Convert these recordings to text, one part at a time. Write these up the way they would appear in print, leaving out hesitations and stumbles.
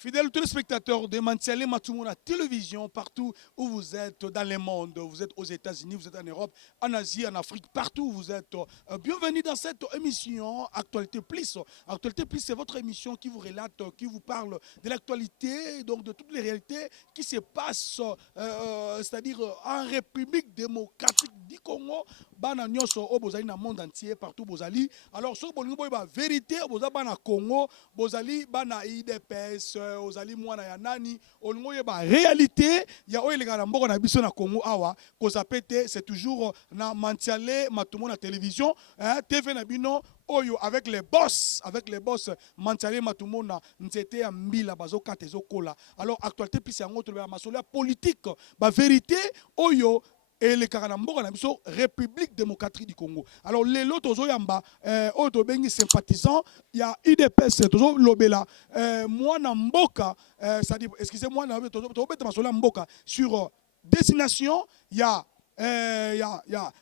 Fidèles téléspectateurs de Mantiale Matumuna Télévision, partout où vous êtes dans le monde, vous êtes aux États-Unis, vous êtes en Europe, en Asie, en Afrique, partout où vous êtes. Bienvenue dans cette émission Actualité Plus. Actualité Plus, c'est votre émission qui vous relate, qui vous parle de l'actualité, donc de toutes les réalités qui se passent, c'est-à-dire en République démocratique du Congo, bana nyonso o bozali na monde entier partout bozali. Alors so bolingo boy ba vérité boza bana Congo, bozali bana IDPS, ozali mwana ya nani, olingo ye ba réalité ya o elenga na mboko na biso na Congo awa, kozapete c'est toujours na Mantiale Matumo na télévision, hein, TV na bino Oyo avec les boss Mantiale Matumo na nzete ya mbila bazo kate zo kola. Alors actualité puis c'est un autre masolo politique, ba vérité Oyo et les Karanamboka na biso République démocratique du Congo. Alors les lotos oyamba auto bengi sympathisants, il y a IDPS tozo lobela moi na mboka c'est-à-dire excusez-moi na tozo beta masolo mboka sur destination, il y a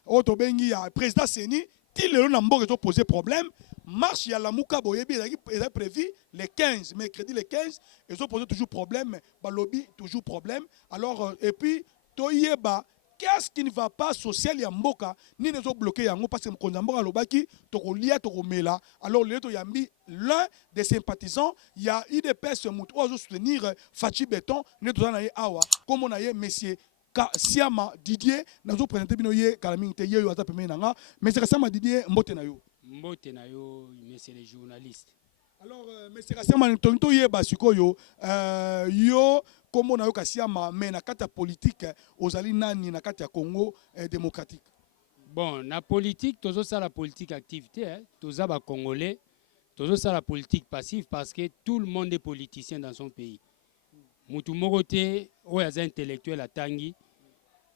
auto bengi il y a président Seni ti le na mboka to poser problème. Marche ya la Mouka Boyebi est prévu les 15 mercredi les 15 ils ont posé toujours problème, ba lobby toujours problème. Alors et puis toyeba qu'est-ce qui ne va pas social ya mboka ni ne zo bloquer yango parce que mkonza mboka lobaki tokolia tokomela. Alors le to yambi l'un des sympathisants il y a IDPS mutu ozo soutenir Fachi Beton ne to na ye awa comme on a ye monsieur Siama Didier nazo présenter bino ye kalamingte ye yo ata pemé nanga monsieur Siama Didier mbote na yo monsieur les journalistes. Alors monsieur Siama tonto ye basikoyo yo comme on a eu Kassiama, mais na kata politique, ozali nani na kata Congo démocratique. Bon, na politique, toujours ça la politique activité, toujours ça ba congolais, toujours ça la politique passive parce que tout le monde est politicien dans son pays. Mutu morote, oyaza intellectuel à Tangi,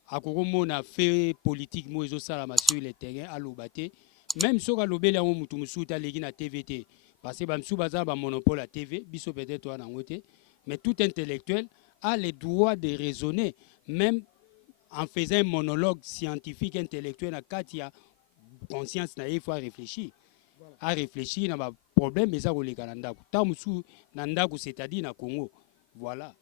akoko mona fait politique mo ezo sala sur le terrain à l'obate, même so ka lobele ya mutu musuta legi na TVT parce que ba msu baza ba monopole à TV, biso peut-être wana ngote, mais tout intellectuel a le droit de raisonner, même en faisant un monologue scientifique, intellectuel, il y a conscience, il faut réfléchir. Voilà. À réfléchir, il y a un problème, mais ça, c'est-à-dire au Congo. Voilà.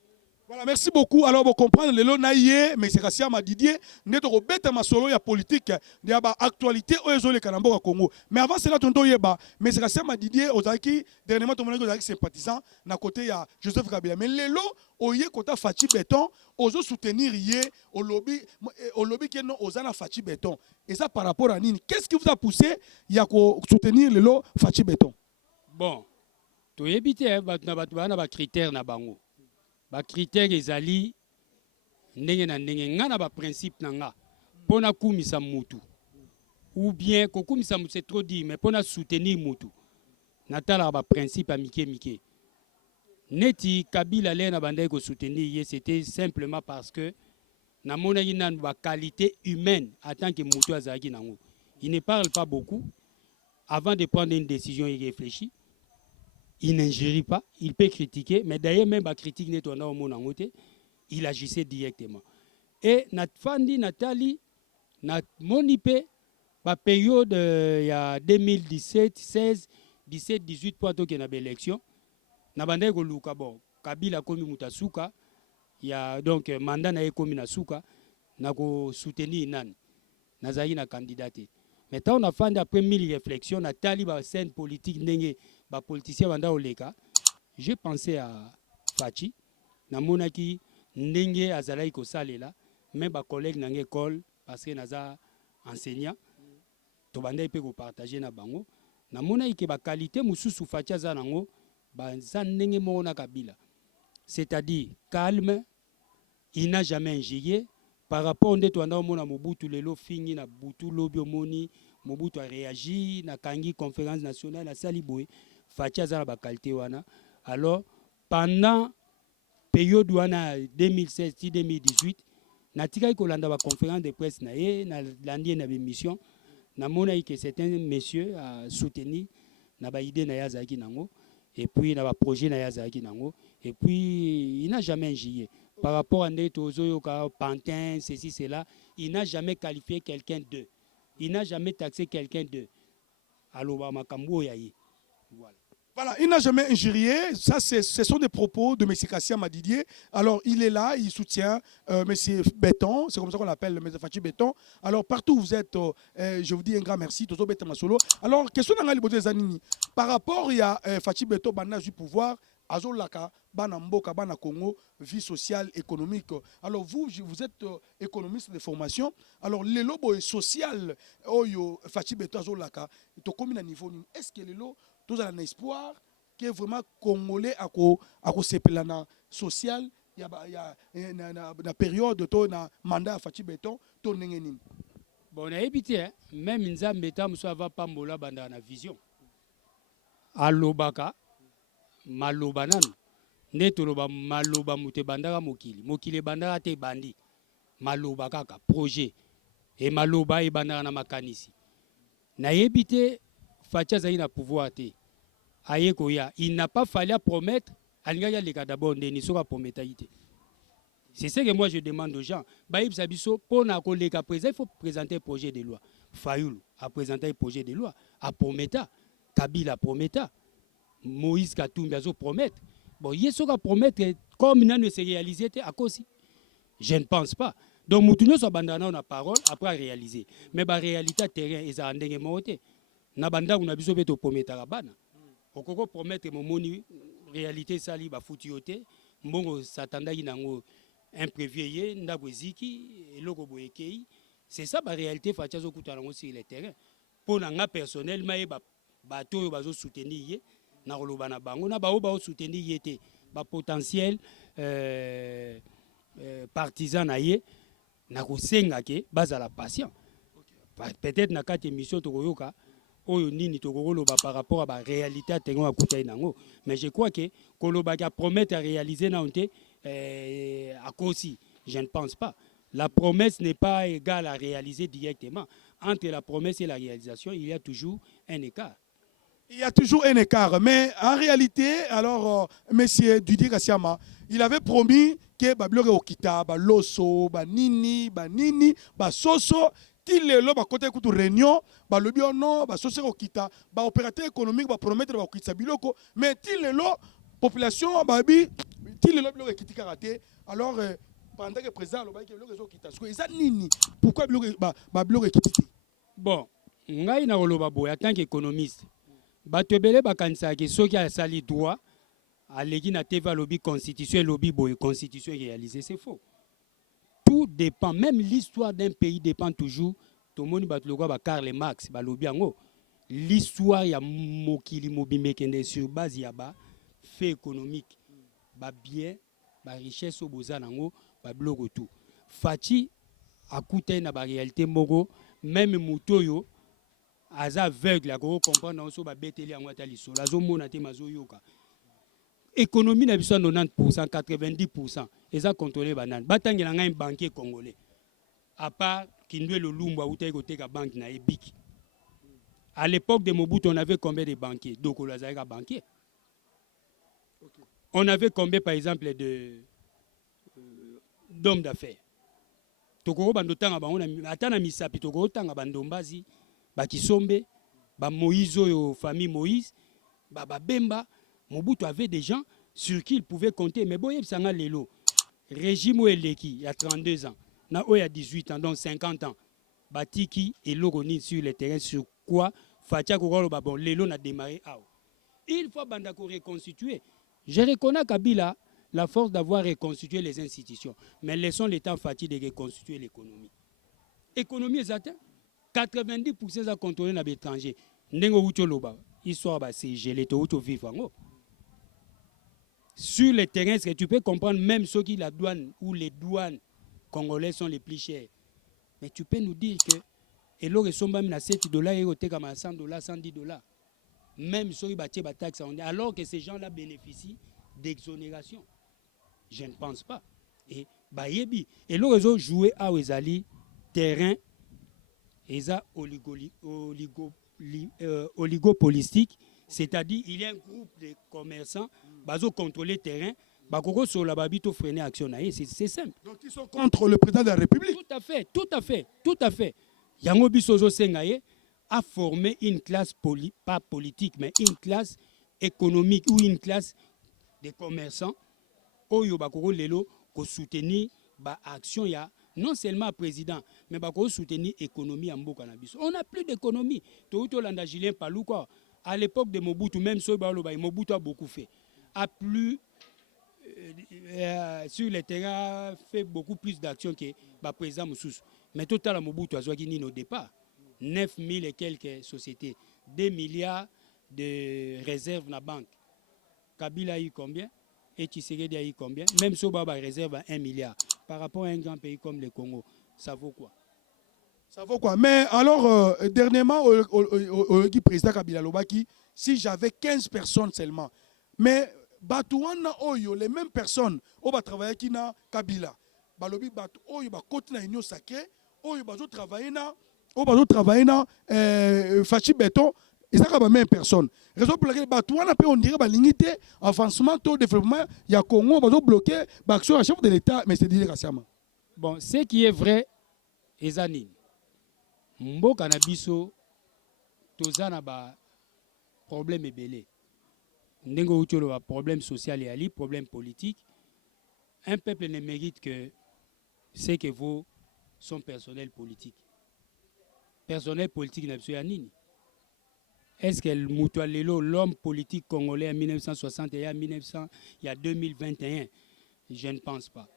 Voilà, merci beaucoup. Alors, vous comprenez, le lonaïe, mais c'est Kassiama Didier, n'est pas bête ma solo ya politique, il y a actualité au Ezo le Kanambo au Congo. Mais avant cela, tonto yeba, mais c'est Kassiama Didier, Ozaki, dernièrement, ton monnaie Ozaki sympathisant, na côté ya Joseph Kabila. Mais le lo, oye kota Fachi Beton, ozo soutenir yé, au lobby qui est non, ozana Fachi Beton. Et ça par rapport à Nini. Qu'est-ce qui vous a poussé à soutenir le lo Fachi Beton? Bon, tu yebite, na critère na bango. Ba critère ezali ndenge na ndenge ngana ba principe nanga pona kumisa mutu ou bien kokumisa mutu c'est trop dit mais pona soutenir mutu natala ba principe mike neti Kabila le na bandai ko soutenir c'était simplement parce que na mona yina ba qualité humaine en tant que mutu azaki nango il ne parle pas beaucoup avant de prendre une décision il réfléchit. Il n'ingérit pas, il peut critiquer, mais d'ailleurs même la critique n'est pas au monde en côté, il agissait directement. Et notre fandi Nathalie, notre monipé, la période il y a 2017, 16, 17, 18 pour qu'il y a une élection, na bandai ko luka bon, Kabila komi mutasuka, il y a donc mandat na komi na suka, na ko soutenir nan, na zayi na candidaté. Mais quand on a fait après 1000 réflexions, Nathalie ba scène politique n'engé ba politicien banda oleka, j'ai pensé à Fachi, na monaki ndenge azalai ko salela, même ba collègue na école parce que naza enseignant, to banda ipe ko partager na bango, na monaki ke ba qualité mususu Fachi za nango, ba ndenge mo na Kabila. C'est-à-dire calme, il n'a jamais injurié. Par rapport à mona Mobutu lelo fini na butu lobby omoni Mobutu a réagi na kangi conférence nationale à Saliboé Fachi azala ba qualité wana. Alors pendant période wana 2016-2018 na tika ko landa ba conférence de presse na ye na landi na émission na mona que c'est un monsieur à soutenir na ba idée na yazaki nango et puis na ba projet na yazaki nango et puis il n'a jamais injurié. Par rapport à Netozo, Pantin, ceci, cela, il n'a jamais qualifié quelqu'un d'eux. Il n'a jamais taxé quelqu'un d'eux. Alors, Makambo Yaye. Voilà. Voilà, il n'a jamais injurié. Ça, ce sont des propos de M. Kassia Madidier. Alors, il est là, il soutient M. Béton. C'est comme ça qu'on l'appelle, M. Fachi Béton. Alors, partout où vous êtes, je vous dis un grand merci. Toto Béton Masolo. Alors, question dans la Zanini. Par rapport, il y a Fachi Béton, Bana du pouvoir, Azolaka, Bana Mboka, Bana Congo, vie sociale, économique. Alors, vous êtes économiste de formation. Alors, les lobos social, Fachi Béton, Azolaka, tu combien à niveau? Est-ce que les lobos tous un espoir que vraiment congolais à sepelana social il y a une période de na mandat Fachi Béton to nengeni bon na ebité même nzambe ta muso ava pambola banda na vision alobaka maloba nanu nde toloba maloba mute bandaka mokili bandaka te bandi maloba kaka projet et maloba e bandaka na makanisi na ebité Fachi azali na pouvoir te Ayekoya, il n'a pas fallu promettre, d'abord, c'est ce que moi je demande aux gens. Baïb Sabiso, pour il faut présenter un projet de loi. Fayoul a présenté un projet de loi. A Prometa, Kabila Prometa, Moïse Katumbi a promettre. Bon, il y a promettre comme il ne s'est réalisé à cause. Je ne pense pas. Donc, nous sommes abandonnés la parole après réaliser. Mais la réalité terrain est en train de monter. Nabanda, on a besoin de promettre à Bana. Okoko promettre momoni réalité sali ba futiote mbongo satanda inango imprévu ndabweziki eloko boyekei c'est ça la réalité Fachi azokutana ngo sur le terrain pour nga personnellement ba bato bazo soutenir na koloba na bango na ba ba soutenir yete ba potentiel partisan na ye na kosenga ke bazala patient peut-être na kati émission tokoyoka par rapport à la réalité mais je crois que Koloba promet à réaliser à cause, je ne pense pas. La promesse n'est pas égale à réaliser directement. Entre la promesse et la réalisation, il y a toujours un écart. Il y a toujours un écart. Mais en réalité, alors, M. Didier Kassiama, il avait promis que Bablore Okita, Loso, Nini, Soso, il est là, côté de réunion, le bio non, société okita, opérateur économique, promettre okita biloko, mais il est là, population, babi, il est là, le kiti karaté. Alors, pendant que le président, le réseau okita, pourquoi le kiti? Bon, ngai na oloba boya tant qu'économiste, batebele bakanisa ke soki a sali droit, à l'égine na teva lobby constitution lobby boy constitution réalisée, c'est faux. Tout dépend, même l'histoire d'un pays dépend toujours. Tout le monde va le Karl Marx, l'histoire ya mokili mobimekende sur base yaba fait économique, ba bien, ba richesse au bozanango, ba blogo tout. Fachi a coûté na ba réalité mogo, même mutoyo aza aveugle, a comprendre on so ba beteli en watali so, la zo monate mazoyoka. Économie na biso 90%, 90%, ils ont contrôlé banane. Batangi na un banquier congolais. À part Kindwe Lumba ou Teka banque na Ebik. À l'époque de Mobutu, on avait combien de banquiers? Doko Lazareka banquier. On avait combien par exemple d'hommes d'affaires? Toko bandotanga ba on a atana misapi toko tanga bandombazi, ba Kisombe, ba Moïse yo famille Moïse, ba Bemba. Mobutu avait des gens sur qui il pouvait compter. Mais bon, il y a le régime Eleki, il y a 32 ans. Il y a 18 ans, donc 50 ans. Batiki et Logoni sur le terrain, sur quoi Fatia Kokoro Babon, Lelo a démarré. Il faut Bandako reconstituer. Je reconnais Kabila la force d'avoir reconstitué les institutions. Mais laissons le temps Fati de reconstituer l'économie. Économie exacte, 90% à contrôler dans l'étranger. Nengo Ucholoba, histoire c'est gelé, to vivre. Sur le terrain, est-ce que tu peux comprendre même ceux qui la douane ou les douanes congolaises sont les plus chères. Mais tu peux nous dire que et l'or sont même à $7 et au comme à $100, $110. Même ceux qui battent la taxe, alors que ces gens-là bénéficient d'exonération. Je ne pense pas. Et Bayebi et l'or ont joué à Wezali terrain et ça oligopolistique, c'est-à-dire il y a un groupe de commerçants qui contrôlent le terrain, qui freiner l'action. C'est simple. Donc ils sont contre le président de la République. Tout à fait. Yango Bisozo Sengaye a formé une classe, pas politique, mais une classe économique ou une classe de commerçants oyo bakoko lelo ko soutenir ba action ya non seulement président mais bako soutenir économie ya mboka na biso. On n'a plus d'économie. To landa Julien Paluka à l'époque de Mobutu, même so ba Mobutu a beaucoup fait. A plus sur le terrain fait beaucoup plus d'actions que le président Moussous. Mais total à Mobutu a joué au départ 9 000 et quelques sociétés, 2 milliards de réserves dans la banque. Kabila a eu combien? Et Tshisekedi a eu combien? Même si Baba réserve à 1 milliard. Par rapport à un grand pays comme le Congo, ça vaut quoi? Ça vaut quoi? Mais alors, dernièrement, au président Kabila Lobaki, si j'avais 15 personnes seulement, mais Batouana Oyo, les mêmes personnes, on va travailler qui na Kabila. Balobi Batou Oyo, côté na Union Sacrée, Oyo, bazo travailler na Fachi Beton, et ça comme même personne. Raison pour laquelle Batouana peut on dirait l'unité, avancement, taux de développement, il y a Congo, bazo bloqué, l'action à chef de l'État, mais c'est dit récemment. Bon, ce qui est vrai, Ezanine. Mboka na biso tozana ba problème ebele. Ndengo utolo ba problème social et ali, problème politique. Un peuple ne mérite que ce que vaut son personnel politique. Personnel politique n'a besoin nini. Est-ce que l'homme politique congolais en 1960 et en 1900, il y a 2021? Je ne pense pas.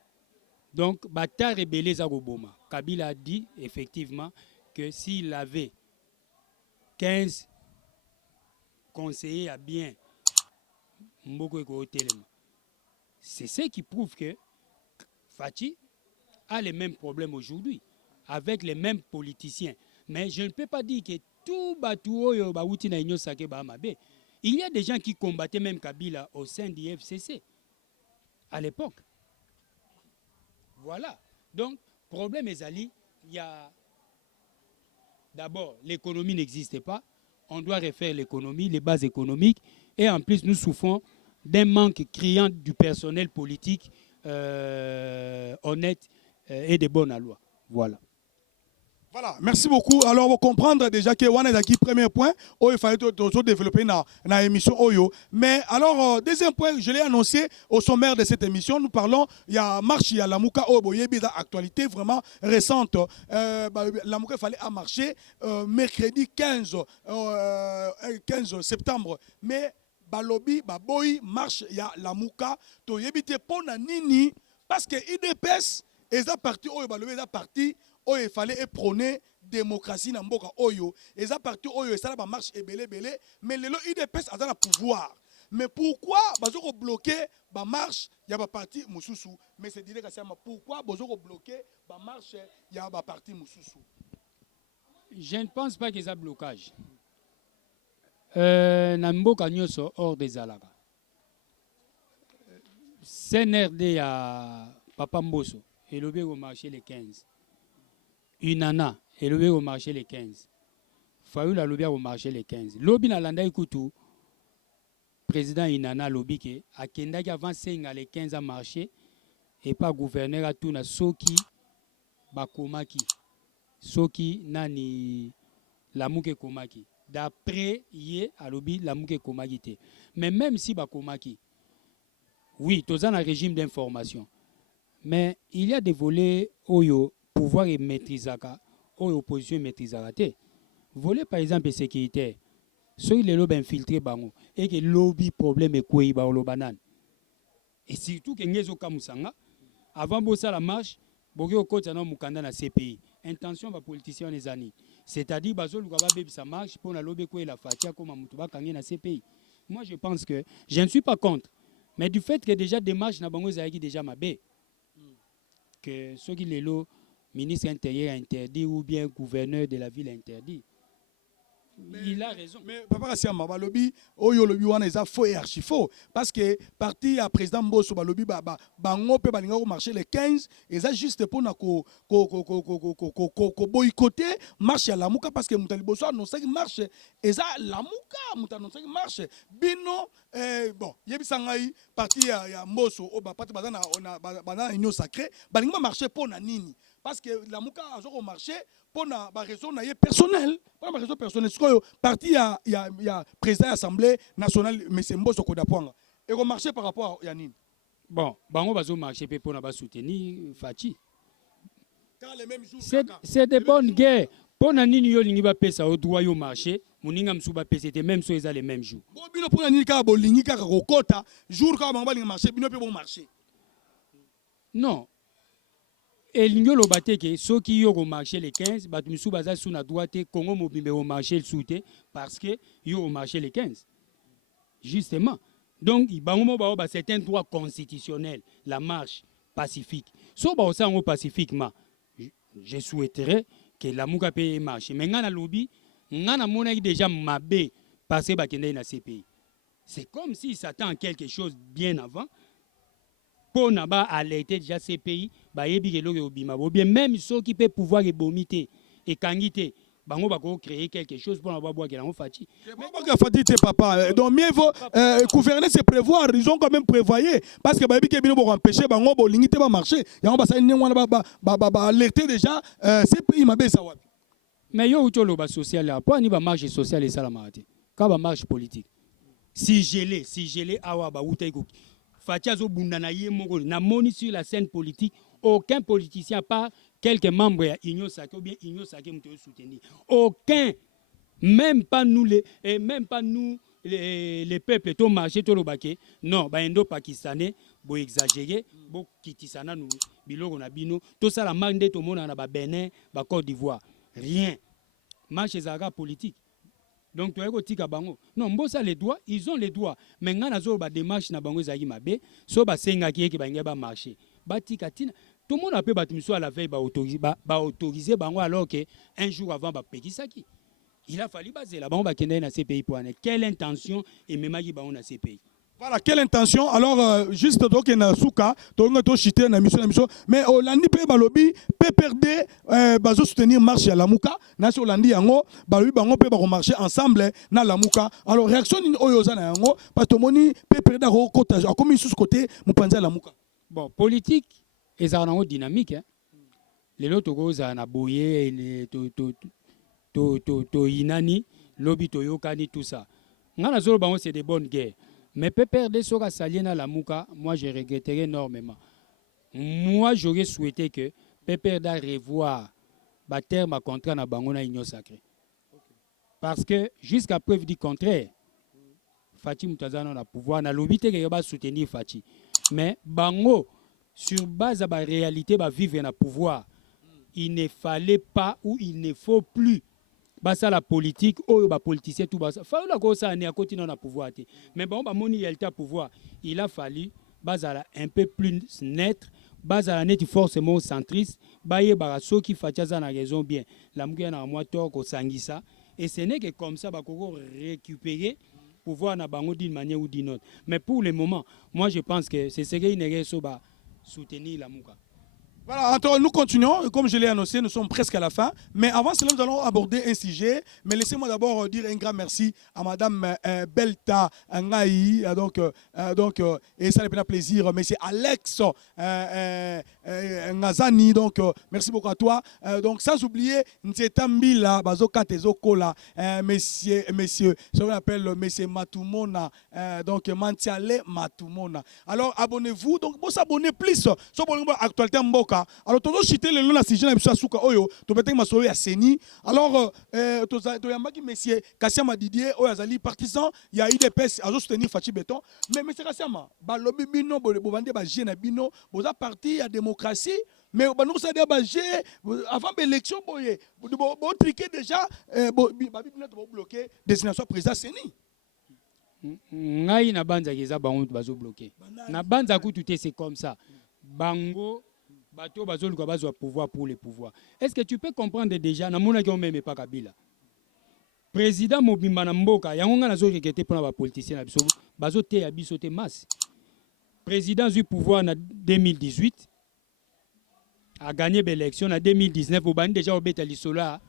Donc, bata rebelle Zagoboma. Kabila a dit effectivement que s'il avait 15 conseillers à bien, c'est ce qui prouve que Fachi a les mêmes problèmes aujourd'hui, avec les mêmes politiciens. Mais je ne peux pas dire que tout Batouo Baouti na Union Sake Bahamabe. Il y a des gens qui combattaient même Kabila au sein du FCC à l'époque. Voilà. Donc, problème Ezali, il y a d'abord, l'économie n'existait pas. On doit refaire l'économie, les bases économiques. Et en plus, nous souffrons d'un manque criant du personnel politique honnête et de bonne loi. Voilà. Voilà, merci beaucoup. Alors, on va comprendre déjà que on est aquí premier point, il fallait développer dans l'émission Oyo. Mais alors, deuxième point, je l'ai annoncé au sommaire de cette émission, nous parlons, il y a marche, il y a la Mouka Oboyebi, actualité vraiment récente. La Mouka, il fallait à marcher mercredi 15 septembre. Mais Balobi, Baboy, marche, il y a la Mouka, to yebite pona nini, parce que IDPS, ils ont parti, Balobi, ils ont parti, il fallait prôner démocratie dans mboka oyo et ça parti oyo ça la marche ebele mais le IDPS a le pouvoir. Mais pourquoi bazoko bloquer ba marche ya ba parti mususu? Mais c'est dire que c'est pourquoi bazoko bloquer ba marche ya ba parti mususu? Je ne pense pas qu'il y ait un blocage. Na mboka nyoso hors des alaka. CNRD ya Papa Mboso et le au marché les 15. Unana, et le au marché les 15. Fayoul a lobby au marché les 15. Lobby na landa ikutu, président Inana lobby ke, a kenda ki avant 5 les 15 à marché, et pas gouverneur à tout na soki, bakomaki. Soki nani lamuke komaki. D'après yé a lobby lamuke komaki te. Mais même si bakomaki, oui, tous un régime d'information. Mais il y a des volets oyo pouvoir et maîtrisaka, ou opposition maîtrisaka. Voler par exemple sécurité, ceux qui les lobby infiltré bango et que lobby problème et quoi ba lobanan. Et surtout que ngezo kamusanga avant bossa la marche, boki okota na mukanda na CPI. Intention ba politicien les années. C'est-à-dire bazol ba bebi ça marche pour la lobby quoi la fatia comme mutuba kangé na CPI. Moi je pense que je ne suis pas contre, mais du fait que déjà démarche na bango zaiki déjà mabé que ceux qui les lo ministre intérieur interdit ou bien gouverneur de la ville interdit. Il a raison. Mais papa Kassiama balobi oyo lobi wana eza faux et archi faux parce que parti à président Mboso balobi bango pe balinga ko marcher les 15 eza juste pour na ko boycotter marche ya Lamuka parce que mutali boso annonce marche eza Lamuka mutali annonce marche bino bon, yebisangai parti ya Mbosso o ba parti bazana na union sacrée, balinga marché pour na nini parce que la muka azoko marché pour na ba raison na ye personnel, pour na raison personnelle. Sikoyo parti ya président assemblée nationale monsieur Mbosso Kodapwanga. Et ko marché par rapport à nini? Bon, bango bazo marché pe pour na ba soutenir Fachi. C'est des bonnes guerres. Pour na nini yo lingi ba pesa au droit yo marché, muninga msuba pesa c'était même so les mêmes jours. Bon bino pour na nini ka bo lingi ka kokota, jour ka bango lingi marché, bino pe bon marché. Non. Et l'ingyo lo bateke, ceux qui yo au marché les 15, bat msuba za sous na droite Congo mobimbe au marché le souté parce que yo au marché les 15. Justement. Donc bango ba ba certains droits constitutionnels, la marche pacifique. So ba osa ngo pacifiquement. Je souhaiterais que la muka paye marche. Mais ngana lobby, ngana mona déjà mabé passer bakende na CPI. C'est comme s'il s'attend à quelque chose bien avant. Pour naba alerter déjà CPI, ba yebi ke loge obima. Bien même ceux qui peut pouvoir ebomiter et kangité, bango bako créer quelque chose pour naba boire que la fati. Fati te papa. Donc mieux vaut gouverner c'est prévoir, ils ont quand même prévoyé parce que ba yebi ke bino bo empêcher bango bo lingité ba marcher. Yango ba sa ni wana ba alerter déjà CPI mabé ça wapi. Mais yo utolo ba social là, pour ni ba marche sociale et ça la marité. Ka ba marche politique. Si gelé awa ba utayko. Fatiazo Bundana Yemoko, n'a moni sur la scène politique, aucun politicien, pas quelques membres de l'Union Sacrée ou bien l'Union Sacrée nous soutenir. Aucun, même pas nous les peuples, tout marché, tout le baquet. Non, bah indo-pakistanais, bo exagéré, bo kitisana nous, biloko na bino, tout ça la marque de tout le monde en Bénin, ba Côte d'Ivoire. Rien. Marche zaga politique. Donc, tu as dit que non, Mbossa les droits, ils ont les droits. Mais quand on a des démarches na bango zagi mabe, so ba senga qui ba marché. Ba tikatina, tout le monde a pu battre à la veille ba autoriser bango alors que un jour avant ba pekisaki. Il a fallu baser la bango ba kende na CPI pour année. Quelle intention et même qui ba on a CPI. Voilà, quelle intention? Alors, juste donc na souka, to chité na mission, mais Hollandi pe balobi pe perdre bazo soutenir marche à la Muka, na sur Hollandi yango, balobi bango pe ba marcher ensemble na la Muka. Alors réaction ni oyoza na yango parce que moni pe perdre ko côté, comme sous côté mupanza la Muka. Bon, politique et ça en dynamique hein. Les autres goza na boye to inani, lobby to yokani tout ça. Ngana zolo bango c'est des bonnes guerres. Mais PPRD sera salié dans la Mouka, moi je regretterais énormément. Moi j'aurais souhaité que PPRD revoie le terme à contrat dans Bangona Union Sacrée. Parce que jusqu'à preuve du contraire, Fati Moutazana a pouvoir, na l'obité qu'il va soutenir Fati. Mais Bango, sur base de la réalité, va vivre dans le pouvoir. Il ne fallait pas ou il ne faut plus. Basa la politique, ou les politiciens, tout ça. Faut la cause à continuer à pouvoir. Mais bon, bah moni il pouvoir. Il a fallu basa un peu plus net, basa net forcément centriste, baye baraso qui fait ça na raison bien. La moukia na moi tort ko sangisa et ce n'est que comme ça bah qu'on récupérer pouvoir na bango d'une manière ou d'une autre. Mais pour le moment, moi je pense que c'est ce qu'il ne reste pas soutenir la mouka. Voilà, nous continuons. Comme je l'ai annoncé, nous sommes presque à la fin. Mais avant cela, nous allons aborder un sujet. Mais laissez-moi d'abord dire un grand merci à Madame Belta Ngaï. Et ça fait plaisir. Monsieur Alex Ngazani. Donc, merci beaucoup à toi. Donc, sans oublier, Ntambila, Bazoka Tezokola, monsieur, ça s'appelle Monsieur Matumona. Donc, Mantiale Matumona. Alors, abonnez-vous. Donc, vous s'abonnez plus. Sur actualité Mboka. Alors, tu as cité le nom de la sujet de Souka Oyo, tu as dit à Seni. Alors, tu as dit monsieur Kassiama Didier, Oyazali, partisan, il y a IDPS, à soutenir Fachi Béton. Mais monsieur Kassiama, Balobi Bino, Bobande Bagé Bino, vous avez parti à la démocratie. Mais nous savons avant l'élection, vous triquez déjà, vous bloqué destination président Seni. Ngai na banza keza bango bazo bloqué. Na banza kutu c'est comme ça. Bango bato bazolu ka bazwa pouvoir pour le pouvoir. Est-ce que tu peux comprendre déjà na mona ki on même pas Kabila. Président Mobimba na mboka yango nga nazo rekete pour na ba politicien na biso bazo te ya biso te masse. Président du pouvoir en 2018 a gagné l'élection en 2019 au bani déjà au beta lisola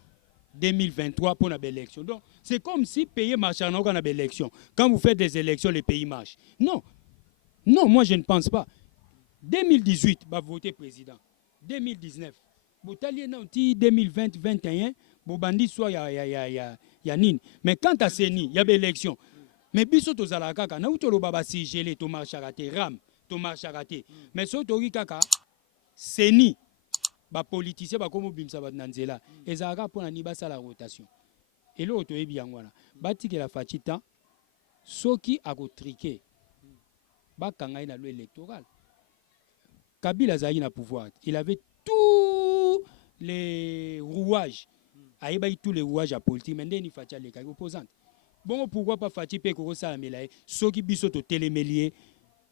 2023 pour la élection. Donc, c'est comme si pays marche en a élection. Quand vous faites des élections, les pays marchent. Non. Non, moi je ne pense pas. 2018, va voter président. 2019, vous allez 2020, 2021, vous bandit soit y a nini. Mais quand à Seni, il y a des élections. Mais biso to zala kaka, na utolo baba si gelé to marche à raté, ram, to marche à raté. Mais so to kaka, Seni, ba politicien ba komo bimsa ba nanzela. Ezaka pour ni basa la rotation. Et l'autre to ebi yangwana. Bati ke la fachita, soki a go triquer. Ba kanga na loi électoral. Kabila Zaï na pouvoir. Il avait tous les rouages. Il a tous les rouages à politique. Mais il faut les opposants. Bon, pourquoi pas Fati Pekoro Salamelaye? Ceux qui biso to télémélier,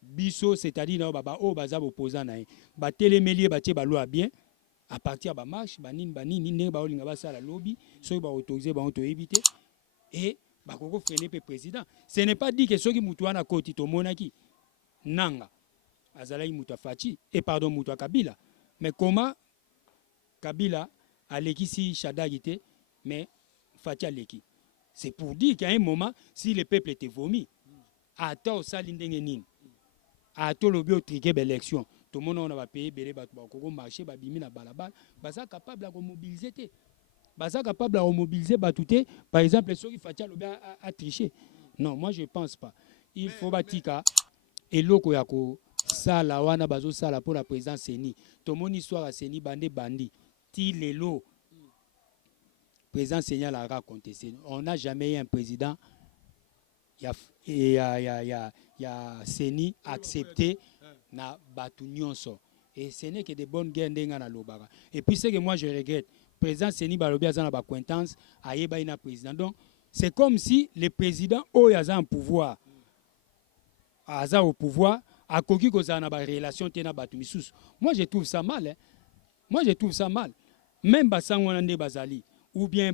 biso, c'est-à-dire, non, baba, oh, bazab opposant, ba télémélier, ba tie ba loi bien, à partir de marche, banin, ne ba olinga ba sala lobby, ceux qui ba autoriser, ba on to éviter, et ba koko freiner pe président. Ce n'est pas dit que ceux qui moutouana koti to monaki, nanga. Azalaï Mouta Fati, et pardon Mouta Kabila. Mais comment Kabila a l'équipe si Chada était, mais Fati a l'équipe. C'est pour dire qu'à un moment, si le peuple était vomi, à tort ça l'indengenin, à tort le bio triqué l'élection, tout le monde va payer, belé batouako marché, babimi na balabal, baza capable de mobiliser. Baza capable de mobiliser batouté, par exemple ceux qui Fati a triché. Non, moi je pense pas. Il faut batika et l'oko yako. Ça la wana bazo sala pour la présidence Seni. Tout mon histoire à Seni bandi. Ti lelo. Président Seni la raconté. On n'a jamais eu un président. Il y a Seni accepté na batu nyonso. Et ce n'est que des bonnes guerres ndenga na lobara. Et puis ce que moi je regrette, président Seni balobi azana ba acquaintance ayeba ina président. Donc c'est comme si le président oyaza en pouvoir. Aza au pouvoir. À Koki Kozana, relation tena batumisus. Moi, je trouve ça mal. Hein. Moi, je trouve ça mal. Même Bassangwanande Bazali, ou bien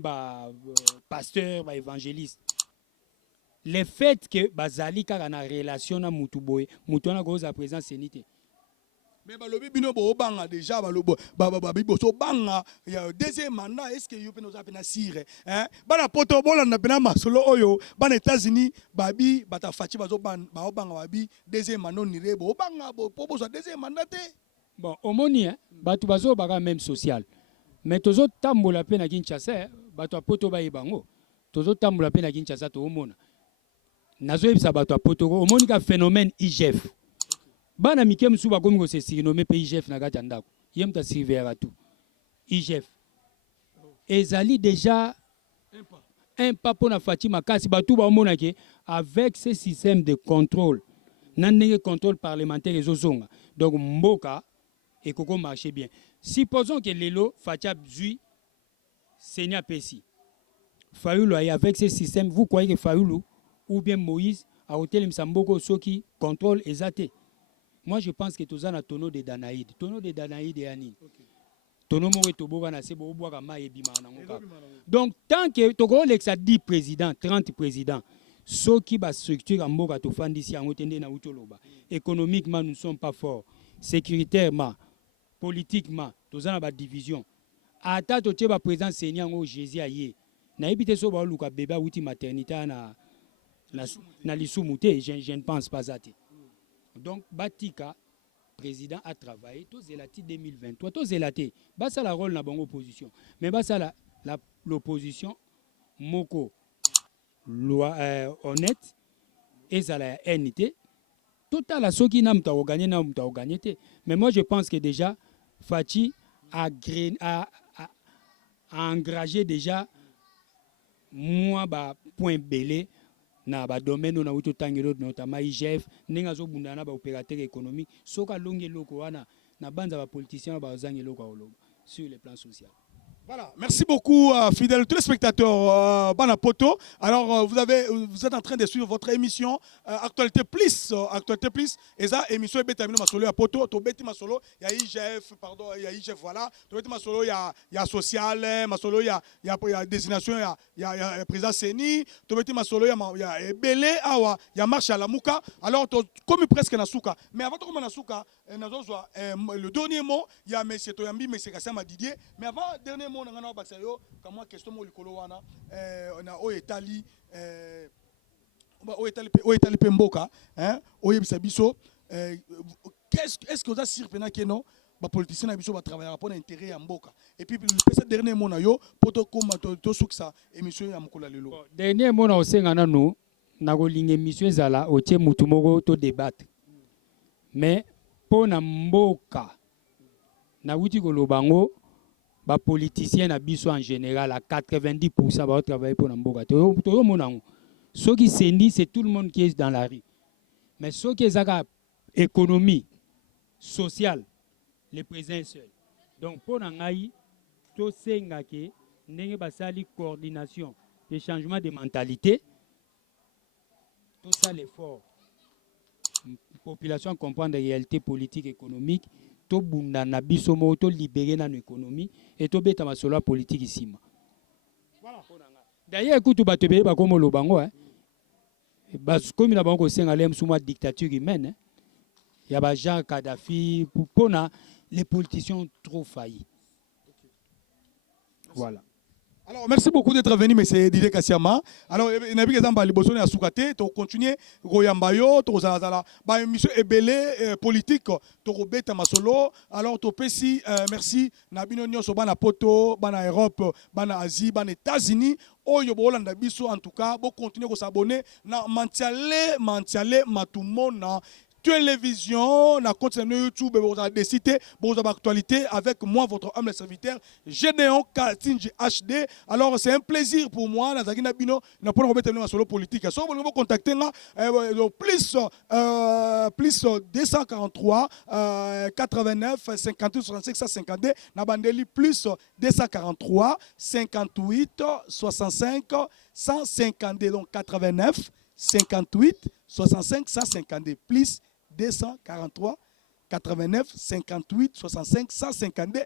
pasteur, évangéliste. Le fait que Bazali a une relation avec Moutuboy, Moutouana Goza présence sénité. Mais balobi bino bo banga déjà balobo bibo so banga ya deuxième mandat est-ce que yo pe nous apena sire hein bana poto bola na pena masolo oyo bana États-Unis babi bata fachi bazo banga babi deuxième mandat nire bo banga bo po so deuxième mandat te bon omoni hein batu bazo baga même social mais tozo tambola pe na Kinshasa batu poto ba yebango tozo tambola pe na Kinshasa to omona nazo yebisa batu poto omoni ka phénomène IGF. Bana mikem suba komi ko se surnommé IGF na kati ndako. Yem ta surveiller tout. IGF. Ezali déjà un pas pour na Fatima kasi batu ba omona ke avec ce système de contrôle. Nandenge contrôle parlementaire ezozonga. Donc mboka et koko marche bien. Supposons que lelo Fatia Bzui Senya Pessi. Fayoulou avec ce système, vous croyez que Fayoulou ou bien Moïse a hôtel Msamboko soki contrôle exacté. Moi, je pense que tout ça, tonneau de Danaïde. Tonneau de Danaïde et Anine. Tonneau de Toboga, na sebo boga ma et bimana. Donc, tant que Togo Lexa 10 présidents, 30 présidents, ceux qui ba structure en boga to fandi si en otende na utoloba. Économiquement, nous ne sommes pas forts. Sécuritairement, politiquement, tout ça, na division. Ata to teba président Seigneur ngo Jésus aye. Na ebité so ba luka bébé outi maternité na lisumuté, je ne pense pas ça. Donc, Batika, président, a travaillé, tout zélati 2023, tout zélati. Basa la rôle na bonne opposition. Mais basa l'opposition, moko, loi, honnête, et ça la NT. Total à ceux qui n'ont pas gagné, mais moi je pense que déjà, Fati a engagé déjà, moi, point belé. Na ba domaine na uto tangelo notamment IGF ninga zo bundana ba opérateur économique soka longe loko wana na banza ba politicien ba zangi loko olobo sur le plan social. Voilà, merci beaucoup, fidèles téléspectateurs Banapoto. Alors, vous êtes en train de suivre votre émission Actualité Plus. Actualité Plus, et ça, émission est bétamine masolo à Poto, Tobeti masolo, il y a IGF, pardon, il y a IGF, voilà. Tobeti masolo, il y a social, masolo, il y a désignation, il y a président Seni, Tobeti masolo, il y a Belé, il y a marche à la Mouka. Alors, comme presque na Souka. Mais avant de commencer na Souka, le dernier mot, il y a M. Toyambi, M. Kassama Didier. Mais avant, dernier mot, mo na ngana bakisa yo kama question mo likolo wana na o etali o etali pemboka hein o yebisa biso est-ce que vous avez surpris que non ba politicien na biso ba travailler pour l'intérêt ya mboka et puis le dernier mot na yo poto koma to suksa émission ya mukula lelo dernier mot na osenga nanu na kolinga émission ezala otie mutu moko to débattre mais pour na mboka na wuti koloba ngo ba politicien na biso en général à 90% va travailler pour na mboka to monango ceux qui sendi c'est tout le monde qui est dans la rue mais ceux qui ezaka économie sociale le président seul donc pour ngai to senga ke ndenge basali coordination des changements de mentalité tout ça l'effort population comprendre la réalité politique économique to bunda na biso mo to libérer na économie et to beta masolo politique ici voilà d'ailleurs écoute bato be ba komo lo bango hein bas comme na bango senga lem suma dictature humaine il y a Jean Kadhafi pour les politiciens trop faillis. Voilà. Alors, merci beaucoup d'être venu, M. Didier Kassiama. Alors, il y a des gens qui ont soukaté, tu continues, Royambayo, tu as monsieur Ebele, politique, tu as masolo. Alors, tu pesi, merci, Nabino Nyoso, Bana Poto, Bana Europe, Bana Asie, Bana États-Unis. Oyo bolanda biso en tout cas, bon continuer à s'abonner. Na mantiale, matumona. Télévision, na compte YouTube, vous avez décidé, vous avez actualité avec moi, votre humble serviteur, Gédéon Katinji HD. Alors, c'est un plaisir pour moi, Nazagina Bino, na pour remettre un solo politique. Si vous voulez contacter, plus 243 89 58 65 152, na bandeli plus 243 58 65 152, donc 89 58 65 152 plus 243 89 58 65 152.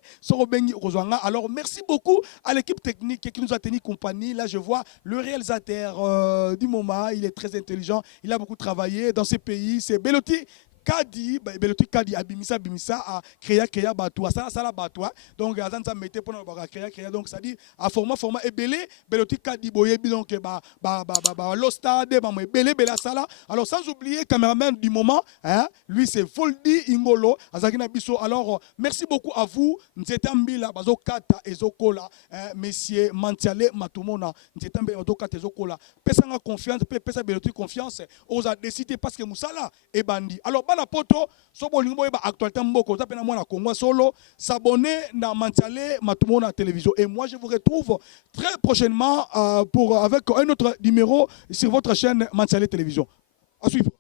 Alors merci beaucoup à l'équipe technique qui nous a tenu compagnie. Là je vois le réalisateur du moment, il est très intelligent, il a beaucoup travaillé dans ces pays, c'est Beloti Kadi, Beloti Kadi abimisa a créé bateau, ça la bateau. Donc azan ça mettait pour nous créer donc ça dit à format ebelé Beloti Kadi boyebi donc l'ostade ebelé sala. Alors sans oublier caméraman du moment hein, lui c'est Voldi Ingolo azakina biso. Alors merci beaucoup à vous Nzetambila bazo kata ezokola monsieur Mantiale Matumona Nzetambila bazo kata ezokola pesanga confiance pesa Beloti confiance aux a décidé parce que Moussala est bandi. Alors la poto so bolingo boyeba actualité mboko za pena mwana Congo solo s'abonner na Mantiale Matumona télévision et moi je vous retrouve très prochainement avec un autre numéro sur votre chaîne Mantiale télévision. À suivre.